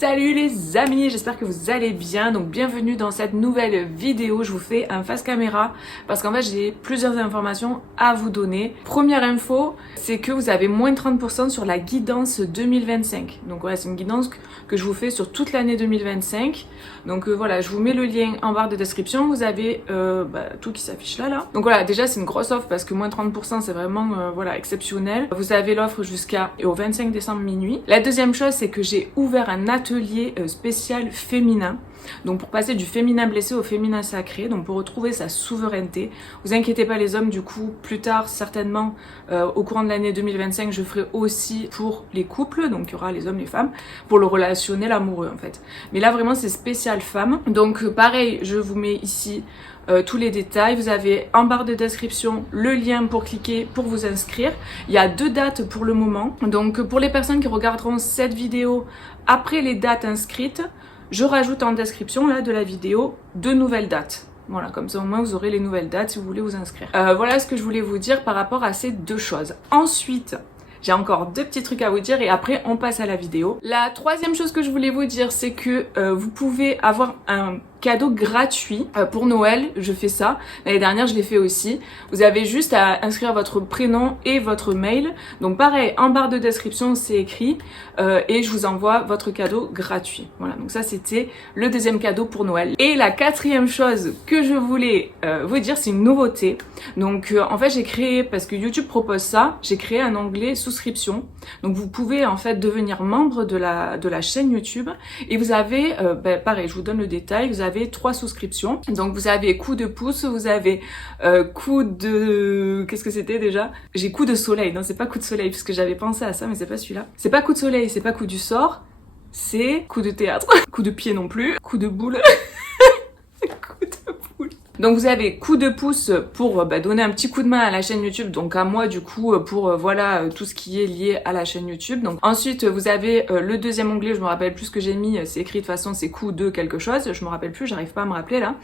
Salut les amis, j'espère que vous allez bien. Donc bienvenue dans cette nouvelle vidéo. Je vous fais un face caméra parce qu'en fait j'ai plusieurs informations à vous donner. Première info, c'est que vous avez moins de 30% sur la guidance 2025. Donc voilà, c'est une guidance que je vous fais sur toute l'année 2025. Donc voilà, je vous mets le lien en barre de description. Vous avez tout qui s'affiche là. Donc voilà, déjà c'est une grosse offre parce que moins de 30% c'est vraiment voilà, exceptionnel. Vous avez l'offre jusqu'au 25 décembre minuit. La deuxième chose, c'est que j'ai ouvert un atelier spécial féminin. Donc pour passer du féminin blessé au féminin sacré, donc pour retrouver sa souveraineté. Vous inquiétez pas les hommes, du coup plus tard certainement au courant de l'année 2025 je ferai aussi pour les couples, donc il y aura les hommes, les femmes, pour le relationnel amoureux en fait. Mais là vraiment c'est spécial femmes. Donc pareil, je vous mets ici tous les détails. Vous avez en barre de description le lien pour cliquer pour vous inscrire. Il y a 2 dates pour le moment. Donc pour les personnes qui regarderont cette vidéo après les dates inscrites, je rajoute en description là de la vidéo 2 nouvelles dates. Voilà, comme ça au moins vous aurez les nouvelles dates si vous voulez vous inscrire. Voilà ce que je voulais vous dire par rapport à ces 2 choses. Ensuite, j'ai encore 2 petits trucs à vous dire et après on passe à la vidéo. La troisième chose que je voulais vous dire, c'est que vous pouvez avoir un cadeau gratuit pour Noël. Je fais ça. L'année dernière, je l'ai fait aussi. Vous avez juste à inscrire votre prénom et votre mail. Donc pareil, en barre de description, c'est écrit et je vous envoie votre cadeau gratuit. Voilà, donc ça c'était le deuxième cadeau pour Noël. Et la quatrième chose que je voulais vous dire, c'est une nouveauté. Donc en fait, j'ai créé, parce que YouTube propose ça, j'ai créé un onglet souscription. Donc vous pouvez en fait devenir membre de la chaîne YouTube et vous avez, pareil, je vous donne le détail, vous avez 3 souscriptions. Donc vous avez coup de pouce, vous avez coup de... Qu'est-ce que c'était déjà? J'ai coup de soleil, non c'est pas coup de soleil parce que j'avais pensé à ça mais c'est pas celui-là. C'est pas coup de soleil, c'est pas coup du sort, c'est coup de théâtre. Coup de pied non plus, coup de boule. Coup de boule. Donc vous avez coup de pouce pour donner un petit coup de main à la chaîne YouTube, donc à moi du coup pour voilà tout ce qui est lié à la chaîne YouTube. Donc ensuite vous avez le deuxième onglet, je me rappelle plus ce que j'ai mis, c'est écrit de toute façon c'est coup de quelque chose, je me rappelle plus, j'arrive pas à me rappeler là.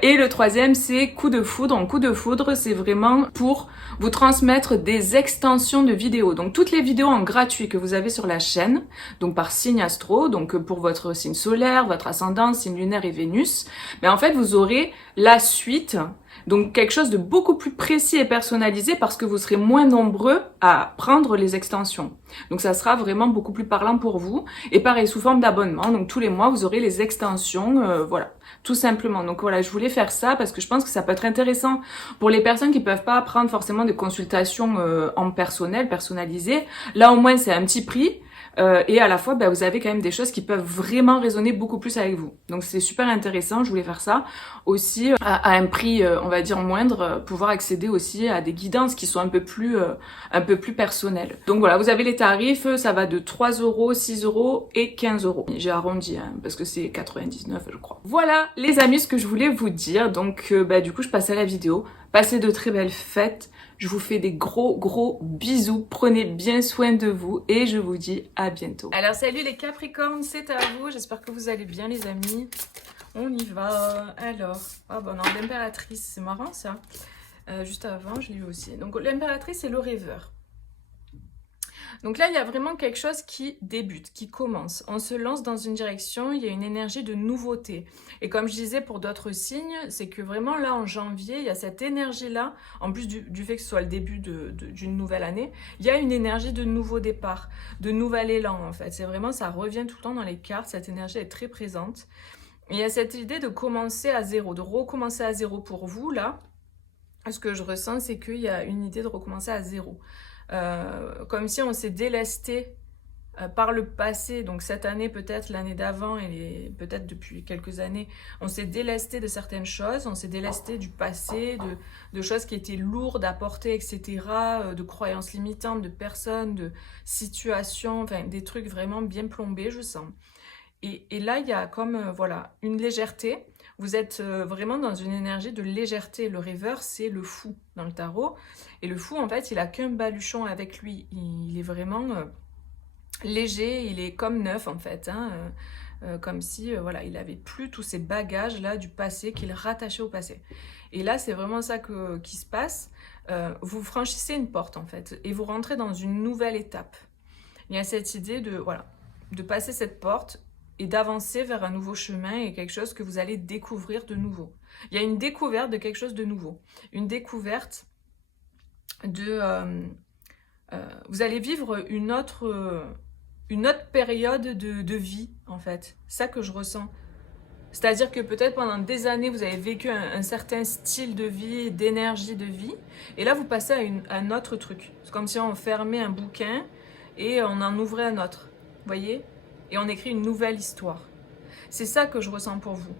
Et le troisième c'est coup de foudre. En coup de foudre c'est vraiment pour vous transmettre des extensions de vidéos. Donc toutes les vidéos en gratuit que vous avez sur la chaîne, donc par signe astro, donc pour votre signe solaire, votre ascendant, signe lunaire et Vénus, mais en fait vous aurez la suite, donc quelque chose de beaucoup plus précis et personnalisé parce que vous serez moins nombreux à prendre les extensions. Donc ça sera vraiment beaucoup plus parlant pour vous. Et pareil, sous forme d'abonnement, donc tous les mois vous aurez les extensions, voilà, tout simplement. Donc voilà, je voulais faire ça parce que je pense que ça peut être intéressant pour les personnes qui peuvent pas prendre forcément des consultations en personnel, personnalisées. Là au moins c'est un petit prix. Et à la fois, vous avez quand même des choses qui peuvent vraiment résonner beaucoup plus avec vous. Donc c'est super intéressant, je voulais faire ça. Aussi, à un prix, on va dire moindre, pouvoir accéder aussi à des guidances qui sont un peu plus personnelles. Donc voilà, vous avez les tarifs, ça va de 3 €, 6 € et 15 €. J'ai arrondi, hein, parce que c'est 99 je crois. Voilà les amis, ce que je voulais vous dire. Donc du coup, je passe à la vidéo. Passez de très belles fêtes. Je vous fais des gros bisous, prenez bien soin de vous et je vous dis à bientôt. Alors salut les Capricornes, c'est à vous, j'espère que vous allez bien les amis. On y va. Alors, non, l'impératrice, c'est marrant ça. Juste avant, je l'ai eu aussi. Donc l'impératrice, c'est le rêveur. Donc là, il y a vraiment quelque chose qui débute, qui commence. On se lance dans une direction, il y a une énergie de nouveauté. Et comme je disais pour d'autres signes, c'est que vraiment là, en janvier, il y a cette énergie-là, en plus du fait que ce soit le début d'une nouvelle année, il y a une énergie de nouveau départ, de nouvel élan en fait. C'est vraiment, ça revient tout le temps dans les cartes, cette énergie est très présente. Et il y a cette idée de commencer à zéro, de recommencer à zéro pour vous là. Ce que je ressens, c'est qu'il y a une idée de recommencer à zéro. Comme si on s'est délesté par le passé, donc cette année peut-être, l'année d'avant et peut-être depuis quelques années, on s'est délesté de certaines choses, on s'est délesté du passé, de choses qui étaient lourdes à porter, etc., de croyances limitantes, de personnes, de situations, enfin des trucs vraiment bien plombés, je sens. Et là, il y a comme, voilà, une légèreté. Vous êtes vraiment dans une énergie de légèreté. Le rêveur, c'est le fou dans le tarot. Et le fou, en fait, il a qu'un baluchon avec lui. Il est vraiment léger, il est comme neuf, en fait. Hein, comme si, voilà, il n'avait plus tous ces bagages-là du passé qu'il rattachait au passé. Et là, c'est vraiment ça qui se passe. Vous franchissez une porte, en fait, et vous rentrez dans une nouvelle étape. Il y a cette idée de, voilà, de passer cette porte et d'avancer vers un nouveau chemin et quelque chose que vous allez découvrir de nouveau. Il y a une découverte de quelque chose de nouveau. Une découverte de... vous allez vivre une autre période de vie, en fait. C'est ça que je ressens. C'est-à-dire que peut-être pendant des années, vous avez vécu un certain style de vie, d'énergie de vie, et là, vous passez à un autre truc. C'est comme si on fermait un bouquin et on en ouvrait un autre. Vous voyez? Et on écrit une nouvelle histoire. C'est ça que je ressens pour vous.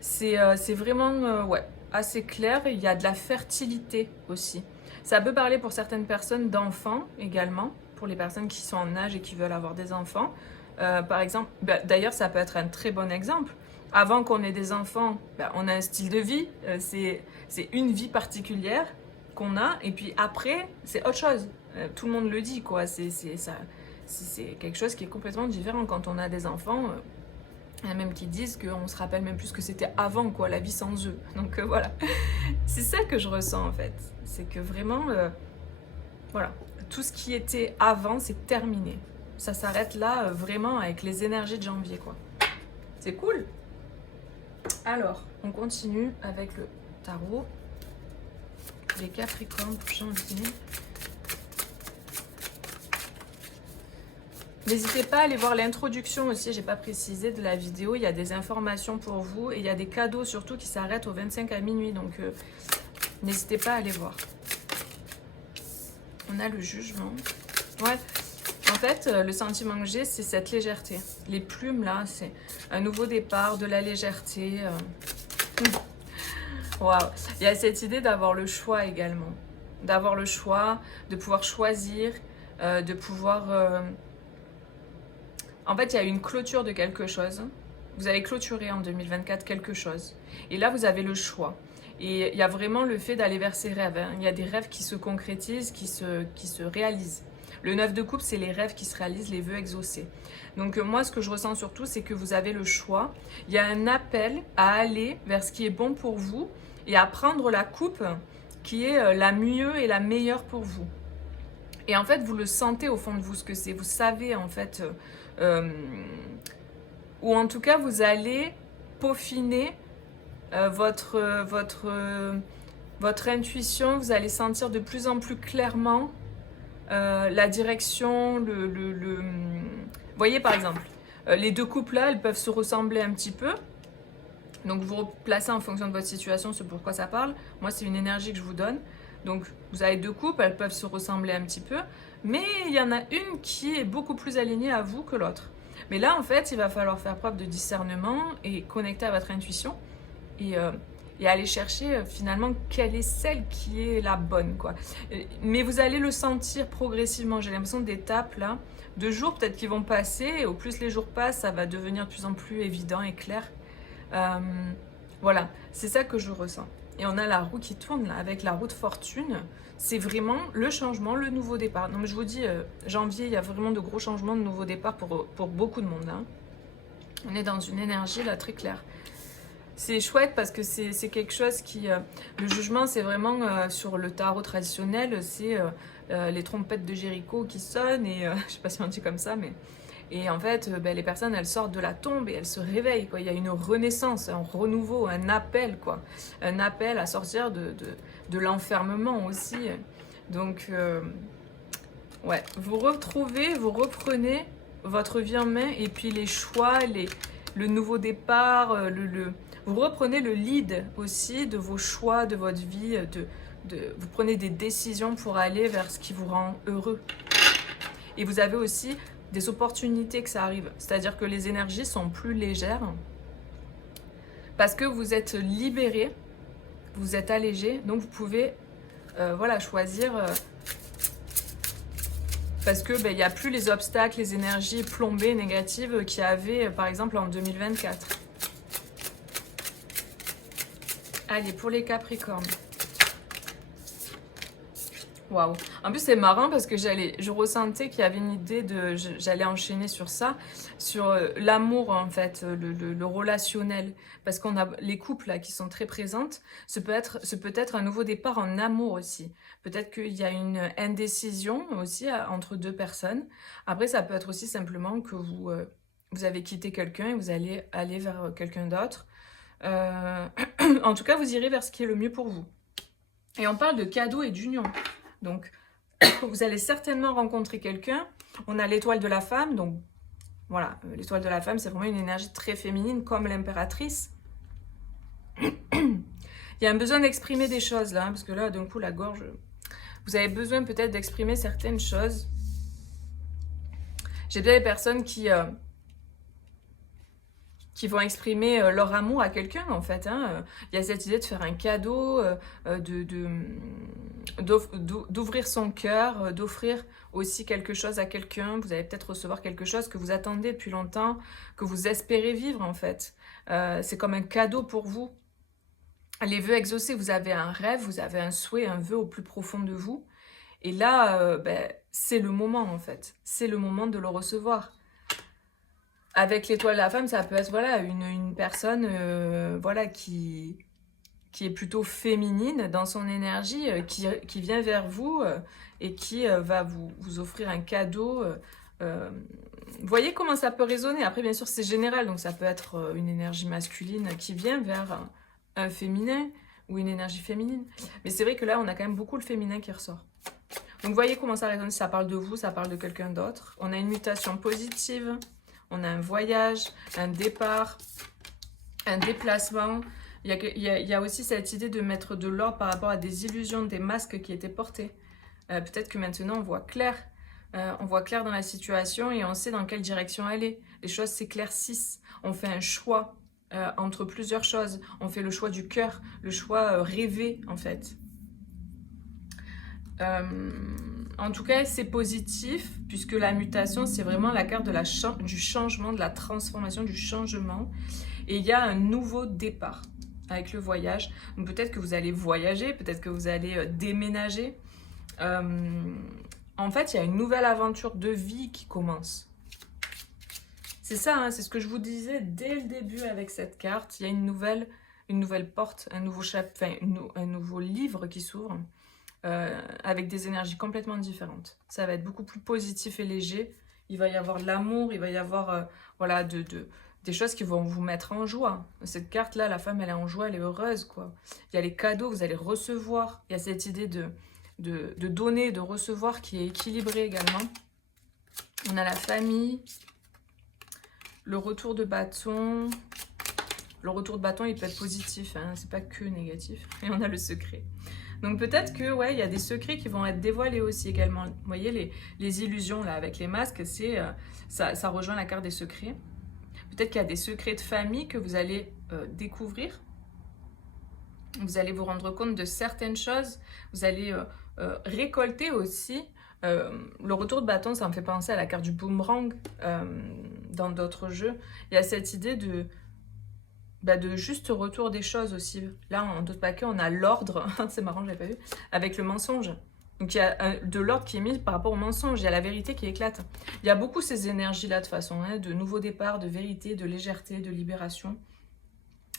C'est vraiment ouais, assez clair. Il y a de la fertilité aussi. Ça peut parler pour certaines personnes d'enfants également, pour les personnes qui sont en âge et qui veulent avoir des enfants. Par exemple, d'ailleurs ça peut être un très bon exemple. Avant qu'on ait des enfants, on a un style de vie, c'est une vie particulière qu'on a, et puis après, c'est autre chose. Tout le monde le dit, quoi. C'est quelque chose qui est complètement différent quand on a des enfants. Il y en a même qui disent qu'on se rappelle même plus ce que c'était avant, quoi, la vie sans eux. Donc voilà, c'est ça que je ressens en fait. C'est que vraiment, voilà, tout ce qui était avant, c'est terminé. Ça s'arrête là, vraiment, avec les énergies de janvier, quoi. C'est cool. Alors, on continue avec le tarot. Les Capricornes pour janvier. N'hésitez pas à aller voir l'introduction aussi, j'ai pas précisé de la vidéo. Il y a des informations pour vous et il y a des cadeaux surtout qui s'arrêtent au 25 à minuit. Donc, n'hésitez pas à aller voir. On a le jugement. Ouais. En fait, le sentiment que j'ai, c'est cette légèreté. Les plumes, là, c'est un nouveau départ, de la légèreté. Waouh. Il y a cette idée d'avoir le choix également. D'avoir le choix, de pouvoir choisir, de pouvoir... En fait, il y a une clôture de quelque chose. Vous allez clôturer en 2024 quelque chose. Et là, vous avez le choix. Et il y a vraiment le fait d'aller vers ses rêves. Hein. Il y a des rêves qui se concrétisent, qui se réalisent. Le 9 de coupe, c'est les rêves qui se réalisent, les vœux exaucés. Donc moi, ce que je ressens surtout, c'est que vous avez le choix. Il y a un appel à aller vers ce qui est bon pour vous et à prendre la coupe qui est la mieux et la meilleure pour vous. Et en fait, vous le sentez au fond de vous ce que c'est. Vous savez en fait, ou en tout cas, vous allez peaufiner votre intuition. Vous allez sentir de plus en plus clairement la direction, vous voyez par exemple, les deux coupes là, elles peuvent se ressembler un petit peu. Donc vous replacez en fonction de votre situation, c'est pourquoi ça parle. Moi, c'est une énergie que je vous donne. Donc vous avez deux coupes, elles peuvent se ressembler un petit peu. Mais il y en a une qui est beaucoup plus alignée à vous que l'autre. Mais là, en fait, il va falloir faire preuve de discernement et connecter à votre intuition. Et aller chercher finalement quelle est celle qui est la bonne, quoi. Mais vous allez le sentir progressivement. J'ai l'impression d'étapes là, de jours peut-être qui vont passer. Et au plus les jours passent, ça va devenir de plus en plus évident et clair. Voilà, c'est ça que je ressens. Et on a la roue qui tourne là, avec la roue de fortune. C'est vraiment le changement, le nouveau départ. Non mais je vous dis, janvier, il y a vraiment de gros changements, de nouveaux départs pour beaucoup de monde. Hein. On est dans une énergie là très claire. C'est chouette parce que c'est quelque chose qui... le jugement, c'est vraiment sur le tarot traditionnel, c'est les trompettes de Jéricho qui sonnent, et je sais pas si on dit comme ça, mais... Et en fait, les personnes, elles sortent de la tombe et elles se réveillent, quoi. Il y a une renaissance, un renouveau, un appel, quoi. Un appel à sortir de l'enfermement aussi. Donc, ouais, vous reprenez votre vie en main, et puis les choix, le nouveau départ, vous reprenez le lead aussi de vos choix, de votre vie, vous prenez des décisions pour aller vers ce qui vous rend heureux. Et vous avez aussi des opportunités que ça arrive, c'est-à-dire que les énergies sont plus légères parce que vous êtes libéré, vous êtes allégé, donc vous pouvez voilà, choisir parce que il n'y a plus les obstacles, les énergies plombées, négatives qu'il y avait par exemple en 2024. Allez, pour les Capricornes. Waouh. En plus, c'est marrant parce que je ressentais qu'il y avait une idée de, j'allais enchaîner sur ça, sur l'amour en fait, le relationnel. Parce qu'on a les couples là qui sont très présentes. Ce peut être un nouveau départ en amour aussi. Peut-être qu'il y a une indécision aussi entre deux personnes. Après, ça peut être aussi simplement que vous avez quitté quelqu'un et vous allez aller vers quelqu'un d'autre. En tout cas, vous irez vers ce qui est le mieux pour vous. Et on parle de cadeaux et d'union. Donc, vous allez certainement rencontrer quelqu'un. On a l'étoile de la femme. Donc, voilà, l'étoile de la femme, c'est vraiment une énergie très féminine, comme l'impératrice. Il y a un besoin d'exprimer des choses, là, parce que là, d'un coup, la gorge... Vous avez besoin peut-être d'exprimer certaines choses. J'ai déjà des personnes qui vont exprimer leur amour à quelqu'un, en fait. Hein. Il y a cette idée de faire un cadeau, d'ouvrir son cœur, d'offrir aussi quelque chose à quelqu'un. Vous allez peut-être recevoir quelque chose que vous attendez depuis longtemps, que vous espérez vivre, en fait. C'est comme un cadeau pour vous. Les vœux exaucés, vous avez un rêve, vous avez un souhait, un vœu au plus profond de vous. Et là, c'est le moment, en fait. C'est le moment de le recevoir. Avec l'étoile de la femme, ça peut être voilà, une personne voilà, qui est plutôt féminine dans son énergie, qui vient vers vous et qui va vous offrir un cadeau. Vous voyez comment ça peut résonner. Après, bien sûr, c'est général, donc ça peut être une énergie masculine qui vient vers un féminin ou une énergie féminine. Mais c'est vrai que là, on a quand même beaucoup le féminin qui ressort. Donc, vous voyez comment ça résonne. Ça parle de vous, ça parle de quelqu'un d'autre. On a une mutation positive. On a un voyage, un départ, un déplacement. Il y a aussi cette idée de mettre de l'ordre par rapport à des illusions, des masques qui étaient portés. Peut-être que maintenant on voit clair. On voit clair dans la situation et on sait dans quelle direction aller. Les choses s'éclaircissent. On fait un choix entre plusieurs choses. On fait le choix du cœur, le choix rêvé en fait. En tout cas, c'est positif, puisque la mutation, c'est vraiment la carte de du changement, de la transformation, du changement. Et il y a un nouveau départ avec le voyage. Donc peut-être que vous allez voyager, peut-être que vous allez déménager. En fait, il y a une nouvelle aventure de vie qui commence. C'est ça, hein, c'est ce que je vous disais dès le début avec cette carte. Il y a une nouvelle porte, un nouveau chapitre, un nouveau livre qui s'ouvre. Avec des énergies complètement différentes. Ça va être beaucoup plus positif et léger. Il va y avoir de l'amour, il va y avoir voilà, des choses qui vont vous mettre en joie. Cette carte-là, la femme, elle est en joie, elle est heureuse, quoi. Il y a les cadeaux, vous allez recevoir. Il y a cette idée de donner, de recevoir qui est équilibrée également. On a la famille, le retour de bâton. Le retour de bâton, il peut être positif, hein, c'est pas que négatif. Et on a le secret. Donc peut-être que ouais, il y a des secrets qui vont être dévoilés aussi également. Vous voyez les illusions là avec les masques, c'est ça rejoint la carte des secrets. Peut-être qu'il y a des secrets de famille que vous allez découvrir. Vous allez vous rendre compte de certaines choses. Vous allez récolter aussi. Le retour de bâton, ça me fait penser à la carte du boomerang dans d'autres jeux. Il y a cette idée de juste retour des choses aussi. Là, en d'autres paquets, on a l'ordre, c'est marrant, je l'avais pas vu, avec le mensonge. Donc, il y a de l'ordre qui est mis par rapport au mensonge, il y a la vérité qui éclate. Il y a beaucoup ces énergies-là, de façon, hein, de nouveau départ, de vérité, de légèreté, de libération.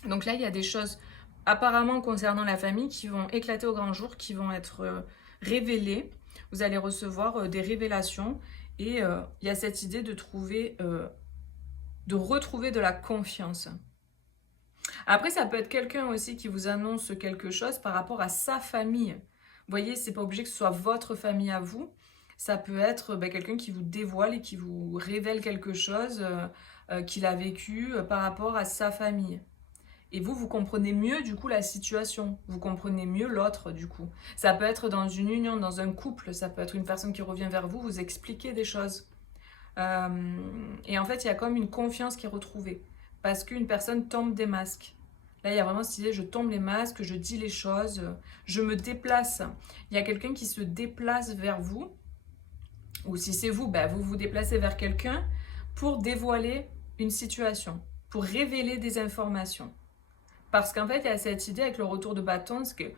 Donc là, il y a des choses, apparemment, concernant la famille, qui vont éclater au grand jour, qui vont être révélées. Vous allez recevoir des révélations. Et il y a cette idée de retrouver de la confiance. Après, ça peut être quelqu'un aussi qui vous annonce quelque chose par rapport à sa famille. Vous voyez, c'est pas obligé que ce soit votre famille à vous. Ça peut être quelqu'un qui vous dévoile et qui vous révèle quelque chose qu'il a vécu par rapport à sa famille. Et vous comprenez mieux du coup la situation. Vous comprenez mieux l'autre du coup. Ça peut être dans une union, dans un couple. Ça peut être une personne qui revient vers vous, vous expliquer des choses. Et en fait, il y a comme une confiance qui est retrouvée. Parce qu'une personne tombe des masques. Là, il y a vraiment cette idée, je tombe les masques, je dis les choses, je me déplace. Il y a quelqu'un qui se déplace vers vous. Ou si c'est vous, vous vous déplacez vers quelqu'un pour dévoiler une situation, pour révéler des informations. Parce qu'en fait, il y a cette idée avec le retour de bâton, c'est que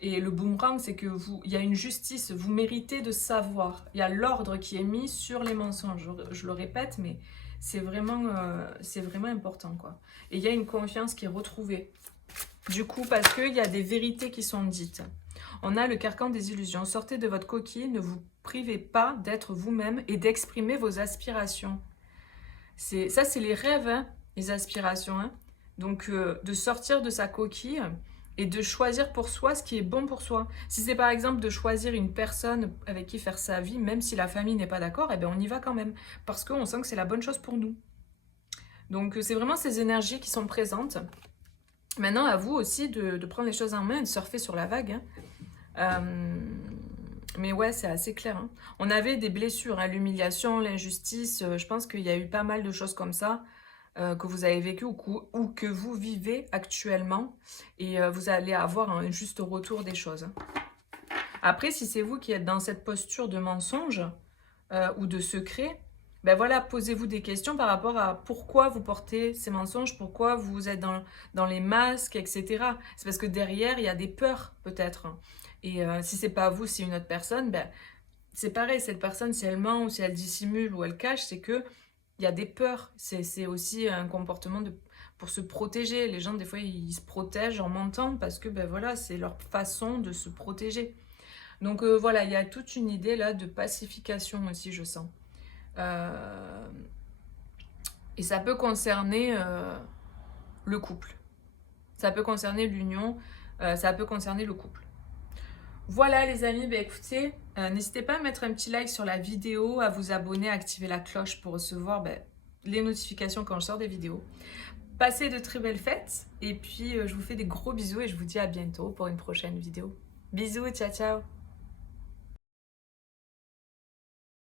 Et le boomerang, c'est que il y a une justice, vous méritez de savoir. Il y a l'ordre qui est mis sur les mensonges. Je le répète, mais c'est vraiment important, quoi. Et il y a une confiance qui est retrouvée. Du coup, parce qu'il y a des vérités qui sont dites. On a le carcan des illusions. Sortez de votre coquille, ne vous privez pas d'être vous-même et d'exprimer vos aspirations. Ça, c'est les rêves, hein, les aspirations. Hein. Donc, de sortir de sa coquille et de choisir pour soi ce qui est bon pour soi. Si c'est par exemple de choisir une personne avec qui faire sa vie, même si la famille n'est pas d'accord, eh bien on y va quand même. Parce qu'on sent que c'est la bonne chose pour nous. Donc, c'est vraiment ces énergies qui sont présentes. Maintenant, à vous aussi de prendre les choses en main et de surfer sur la vague. Hein. Mais ouais, c'est assez clair. Hein. On avait des blessures, hein, l'humiliation, l'injustice. Je pense qu'il y a eu pas mal de choses comme ça que vous avez vécues ou que vous vivez actuellement. Et vous allez avoir un juste retour des choses. Hein. Après, si c'est vous qui êtes dans cette posture de mensonge ou de secret, ben voilà, posez-vous des questions par rapport à pourquoi vous portez ces mensonges, pourquoi vous êtes dans les masques, etc. C'est parce que derrière, il y a des peurs, peut-être. Et si c'est pas vous, c'est une autre personne, ben, c'est pareil, cette personne, si elle ment ou si elle dissimule ou elle cache, c'est que il y a des peurs. C'est aussi un comportement pour se protéger. Les gens, des fois, ils se protègent en mentant parce que, ben voilà, c'est leur façon de se protéger. Donc voilà, il y a toute une idée là de pacification aussi, je sens. Et ça peut concerner le couple. Ça peut concerner l'union, ça peut concerner le couple. Voilà les amis, bah écoutez, n'hésitez pas à mettre un petit like sur la vidéo, à vous abonner, à activer la cloche pour recevoir les notifications quand je sors des vidéos. Passez de très belles fêtes et puis je vous fais des gros bisous et je vous dis à bientôt pour une prochaine vidéo. Bisous, ciao ciao!